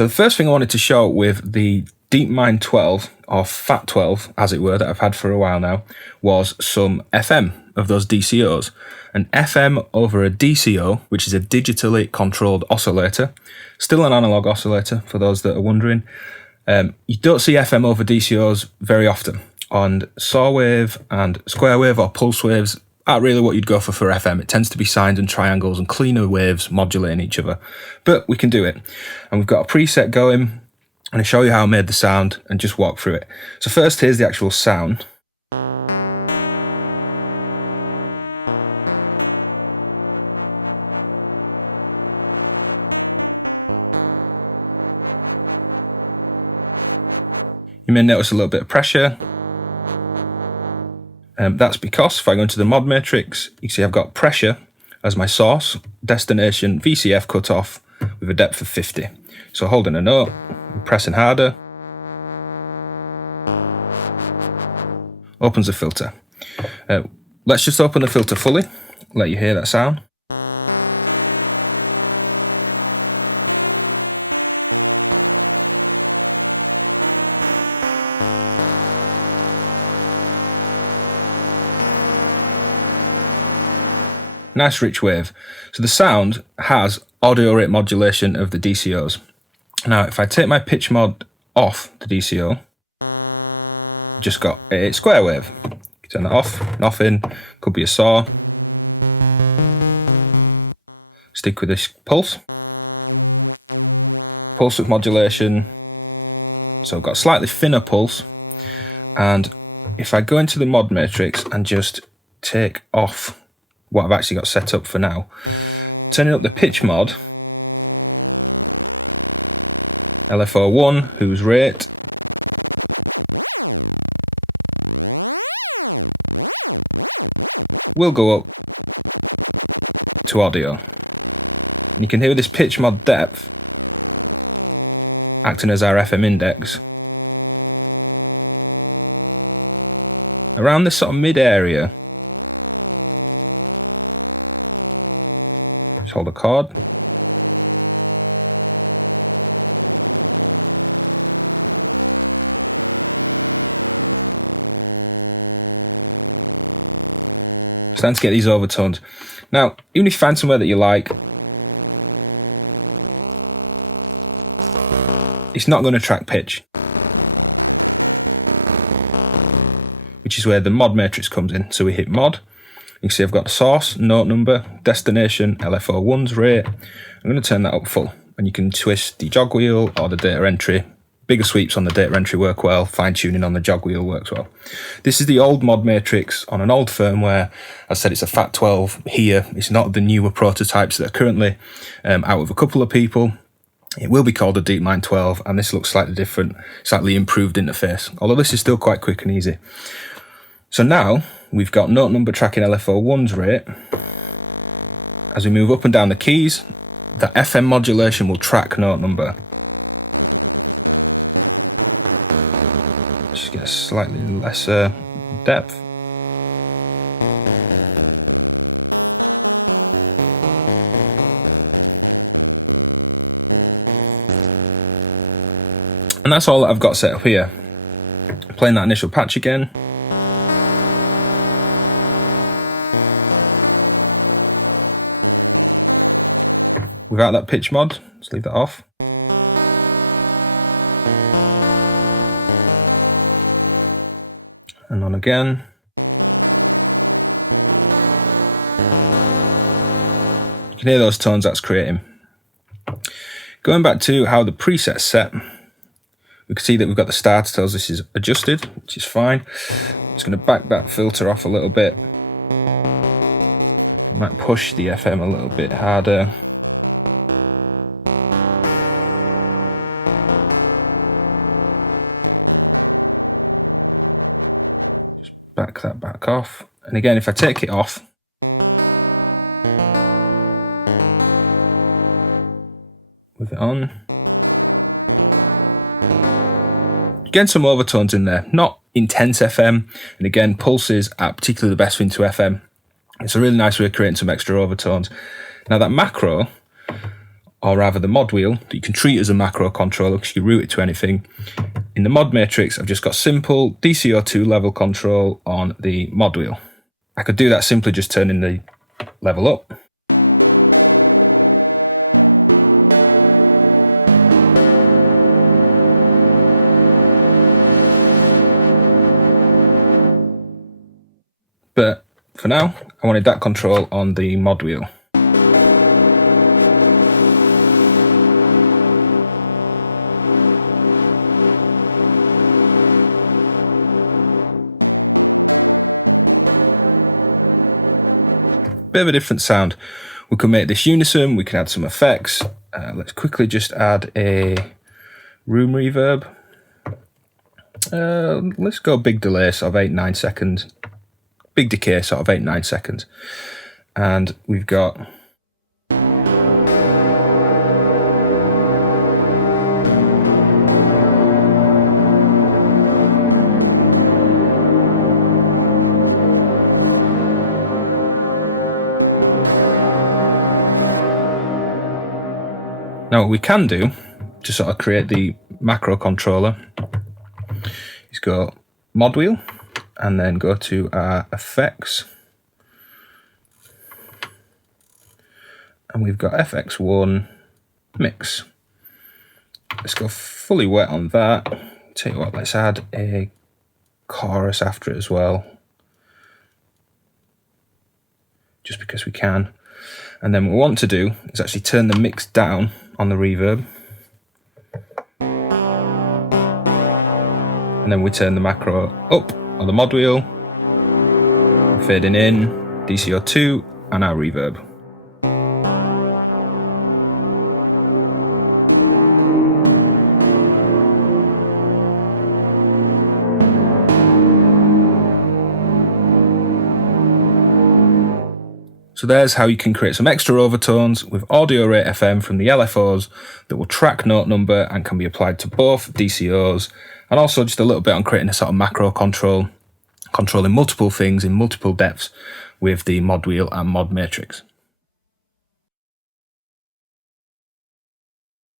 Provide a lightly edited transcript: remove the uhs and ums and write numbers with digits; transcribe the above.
So the first thing I wanted to show with the DeepMind 12, or Fat 12, as it were, that I've had for a while now, was some FM of those DCOs. An FM over a DCO, which is a digitally controlled oscillator, still an analog oscillator for those that are wondering. You don't see FM over DCOs very often. On saw wave and square wave or pulse waves aren't really what you'd go for FM. It tends to be sines and triangles and cleaner waves modulating each other. But we can do it. And we've got a preset going. I'm going to show you how I made the sound and just walk through it. So first, here's the actual sound. You may notice a little bit of pressure. That's because if I go into the mod matrix, you can see I've got pressure as my source, destination, VCF cutoff with a depth of 50. So holding a note, I'm pressing harder, opens the filter. Let's just open the filter fully, let you hear that sound. Nice rich wave. So the sound has audio rate modulation of the DCOs. Now, if I take my pitch mod off the DCO, just got a square wave. Turn that off, nothing. Could be a saw. Stick with this pulse. Pulse with modulation. So I've got a slightly thinner pulse. And if I go into the mod matrix and just take off what I've actually got set up for now, turning up the pitch mod, LFO1, whose rate, will go up to audio. And you can hear this pitch mod depth acting as our FM index. Around this sort of mid area, just hold a chord. Starting to get these overtones. Now, even if you find somewhere that you like, it's not going to track pitch, which is where the mod matrix comes in. So we hit mod. You can see I've got the source, note number, destination, LFO1's rate. I'm going to turn that up full, and you can twist the jog wheel or the data entry. Bigger sweeps on the data entry work well, fine tuning on the jog wheel works well. This is the old mod matrix on an old firmware. As I said, it's a Fat 12 here. It's not the newer prototypes that are currently out with a couple of people. It will be called a DeepMind 12, and this looks slightly different, slightly improved interface, although this is still quite quick and easy. So now we've got note number tracking LFO1's rate. As we move up and down the keys, the FM modulation will track note number. Just get a slightly lesser depth. And that's all that I've got set up here. Playing that initial patch again. Without that pitch mod, let's leave that off. And on again. You can hear those tones that's creating. Going back to how the preset's set, we can see that we've got the start tells this is adjusted, which is fine. I'm just going to back that filter off a little bit. I might push the FM a little bit harder. Just back that back off. And again, if I take it off, with it on, getting some overtones in there, not intense FM, and again, pulses are particularly the best thing to FM. It's a really nice way of creating some extra overtones. Now that macro or rather the mod wheel, that you can treat as a macro controller because you can route it to anything. In the mod matrix, I've just got simple DCO2 level control on the mod wheel. I could do that simply just turning the level up. But for now, I wanted that control on the mod wheel. Bit of a different sound. We can make this unison, we can add some effects. Let's quickly just add a room reverb. Let's go big delay, sort of 8-9 seconds. Big decay, sort of 8-9 seconds. And we've got now what we can do to sort of create the macro controller is go mod wheel and then go to our effects, and we've got FX1 mix. Let's go fully wet on that. Tell you what, let's add a chorus after it as well, just because we can. And then what we want to do is actually turn the mix down on the reverb, and then we turn the macro up on the mod wheel, fading in, DCO2 and our reverb. So there's how you can create some extra overtones with Audio Rate FM from the LFOs that will track note number and can be applied to both DCOs, and also just a little bit on creating a sort of macro control, controlling multiple things in multiple depths with the mod wheel and mod matrix.